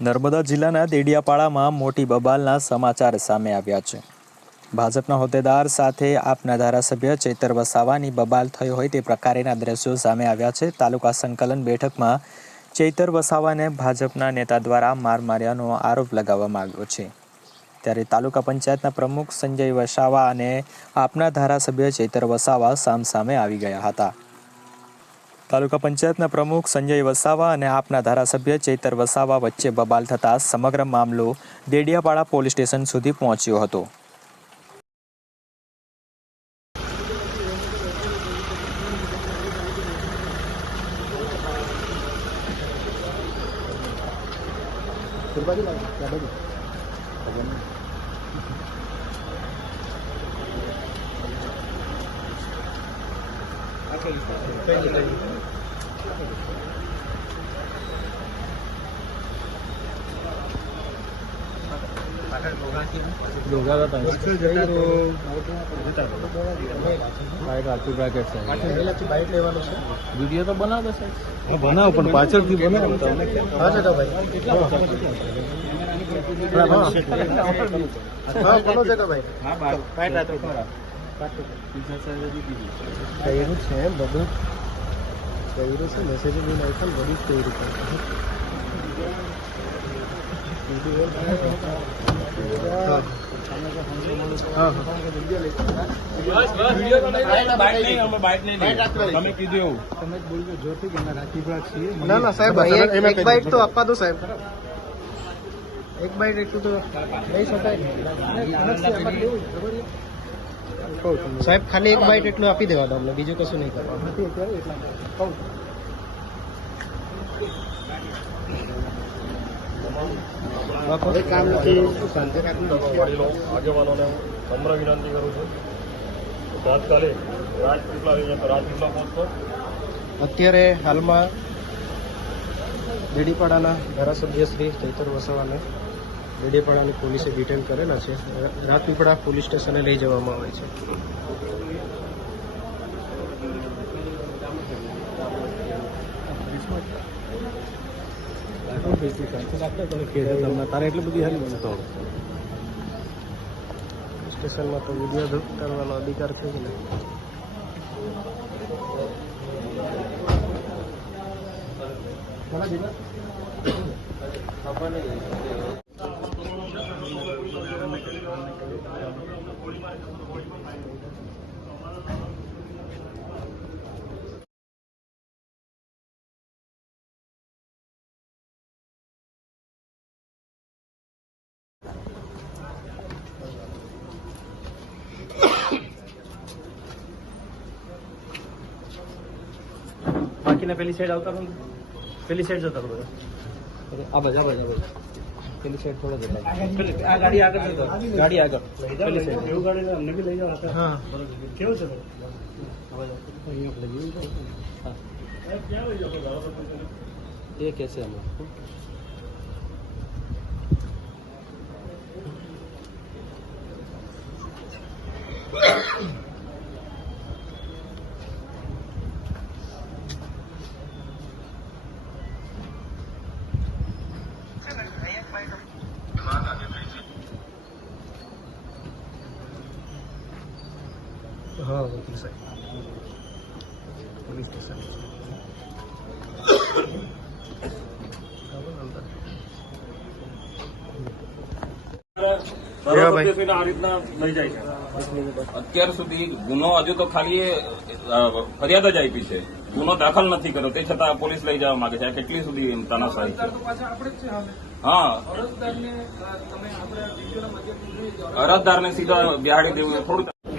નર્મદા જિલ્લાના દેડિયાપાડામાં મોટી બબાલના સમાચાર સામે આવ્યા છે. ભાજપના હોદ્દેદાર સાથે આપના ધારાસભ્ય ચેતર વસાવાની બબાલ થઈ હોય તે પ્રકારેના દ્રશ્યો સામે આવ્યા છે. તાલુકા સંકલન બેઠકમાં ચૈતર વસાવાને ભાજપના નેતા દ્વારા માર માર્યાનો આરોપ લગાવવામાં આવ્યો છે. ત્યારે તાલુકા પંચાયતના પ્રમુખ સંજય વસાવા અને આપના ધારાસભ્ય ચેતર વસાવા સામસામે આવી ગયા હતા. તાલુકા પંચાયતના પ્રમુખ સંજય વસાવા અને આપના ધારાસભ્ય ચૈતર વસાવા વચ્ચે બબાલ થતાં સમગ્ર મામલો દેડિયાપાડા પોલીસ સ્ટેશન સુધી પહોંચ્યો હતો. વીડિયો તો બનાવતો છે બનાવો પણ પાછળથી બનાવો તમને હા છે તો ભાઈ હા કોનો છે તો ભાઈ કર્યું છે એમ બધું કર્યું છે મેસેજ બી નાખ્યો બધું જ કર્યું છે હા તમે કીધું એવું તમે જ બોલજો જોરથી કે રાજપીપળા છીએ ના ના સાહેબ એક એક બાઈટ તો આપવા દો સાહેબ. એક બાઈટ એટલું તો લઈ શકાય. સાહેબ ખાલી એક બાઇટ એટલું આપી દેવા દો અમને બીજું કશું નહીં કરવાનું. આગેવાનોને નમ્ર વિનંતી કરું છું. તાત્કાલિક રાજપીપળા રાજપીપળા પહોંચશો. અત્યારે હાલમાં દેડીપાડાના ધારાસભ્ય શ્રી ચૈતર વસાવાને દેડીપાડાની પોલીસે ડિટેન કરેલા છે. રાજપીપળા પોલીસ સ્ટેશને લઈ જવામાં આવે છે. તારે એટલી બધી હારી મને તો સ્ટેશનમાં તો વીડિયો કરવાનો અધિકાર છે ને. બાકીના પેલી સાઈડ આવતા પણ પેલી સાઈડ જતા બધા. આ બધા બધા બાજુ પેલી સાઈડ થોડો જતા આ ગાડી આગળ જતો ગાડી આગળ પેલી સાઈડ એવું ગાડી અમને બી લઈ જાવ હા. કેવું છે એ કેસે અમે હા વકીલ સાહેબ. Police station. ધારાસભ્યશ્રીને આ રીતના લઈ જાય છે. અત્યાર સુધી ગુનો હજુ તો ખાલી એ, ફરિયાદ જ આપી છે. ગુનો દાખલ નથી કર્યો. તે છતાં પોલીસ લઈ જવા માંગે છે. આ કેટલી સુધી એમ તાનાશાહી છે? હા. અરજદારને સીધા બિહાડી દેવું. એ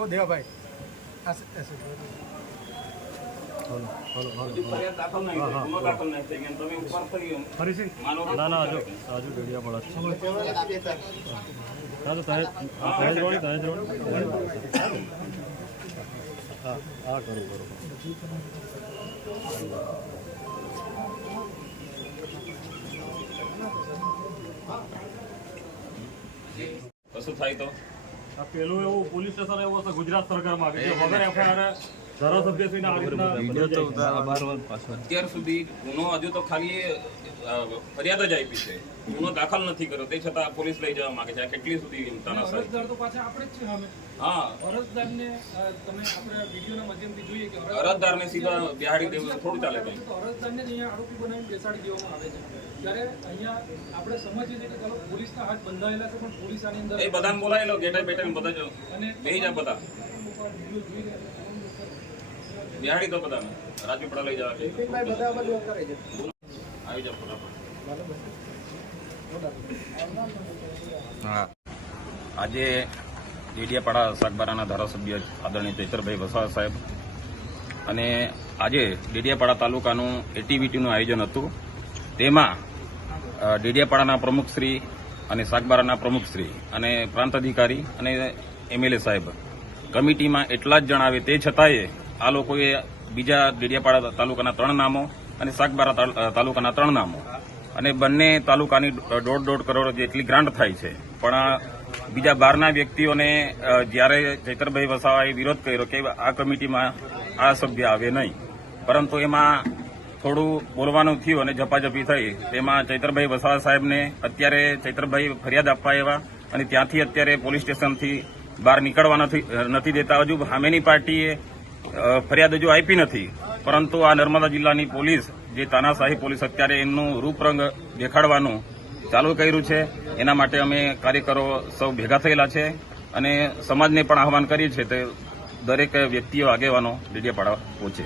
માનો દેવાભાઈ ના ના હજુ હજુ ડેડિયાપાડા જ છે. હા તો તહેજ તહેજ રોડ તહેજ રોડ હા હા કરું કરું. કશું થાય તો? પેલું એવું પોલીસ સ્ટેશન એવું હશે ગુજરાત સરકારમાં કે વગર એફઆઈઆર અત્યાર સુધી ગુનો હજુ તો ખાલી ફરિયાદ જ આપી છે. ગુનો દાખલ નથી કર્યો. તે છતાં પોલીસ લઈ જવા માંગે છે. કેટલી સુધી હા. અરજદારને તમે આપણે વિડીયોના માધ્યમથી જોઈએ કે અરજ- અરજદારને સીધા બિહાડી દેવું થોડું ચાલે છે. ત્યારે અહીંયા આપણે સમજીએ છીએ કે ચાલો પોલીસના હાથ બંધાયેલા છે પણ પોલીસ આની અંદર એ બધાને બોલાવી લો ગેટે બેઠે બધા જો. અને બે જા બધા. બિહાડી દો બધાને. રાજપીપળા લઈ જવા કે બધા બધું કરે છે. આવી જાઓ ફટાફટ. હા. આજે ડેડિયાપાડા સાગબારાના ધારાસભ્ય આદરણીય ચૈતરભાઈ વસાવા સાહેબ અને આજે ડેડિયાપાડા તાલુકાનું એટીવીટીનું આયોજન હતું. તેમાં ડેડિયાપાડાના પ્રમુખશ્રી અને સાગબારાના પ્રમુખશ્રી અને પ્રાંત અધિકારી અને એમએલએ સાહેબ. કમિટીમાં એટલા જ જણાવે તે છતાંય આ લોકોએ બીજા ડેડિયાપાડા તાલુકાના ત્રણ નામો અને સાગબારા તાલુકાના ત્રણ નામો. અને બંને તાલુકાની દોઢ દોઢ કરોડ જેટલી ગ્રાન્ટ થાય છે. પણ બીજા બહારના વ્યક્તિઓને જ્યારે ચૈતરભાઈ વસાવાએ વિરોધ કર્યો કે આ કમિટીમાં આ સભ્ય આવે નહીં. પરંતુ એમાં થોડું બોલવાનું થયું અને ઝપાઝપી થઈ. તેમાં ચૈતરભાઈ વસાવા સાહેબને અત્યારે ચૈતરભાઈ ફરિયાદ આપવા આવ્યા અને ત્યાંથી અત્યારે પોલીસ સ્ટેશનથી બહાર નીકળવા નથી નથી દેતા. હજુ સામેની પાર્ટીએ ફરિયાદ હજુ આપી નથી. પરંતુ આ નર્મદા જિલ્લાની પોલીસ, જે તાનાશાહી પોલીસ અત્યારે એમનું રૂપરંગ દેખાડવાનું ચાલુ કર્યું છે. એના માટે અમે કાર્યકરો સૌ ભેગા થયેલા છે અને સમાજને પણ આહવાન કરીએ છીએ તે દરેક વ્યક્તિઓ આગેવાનો ડેડિયાપાડા પહોંચે.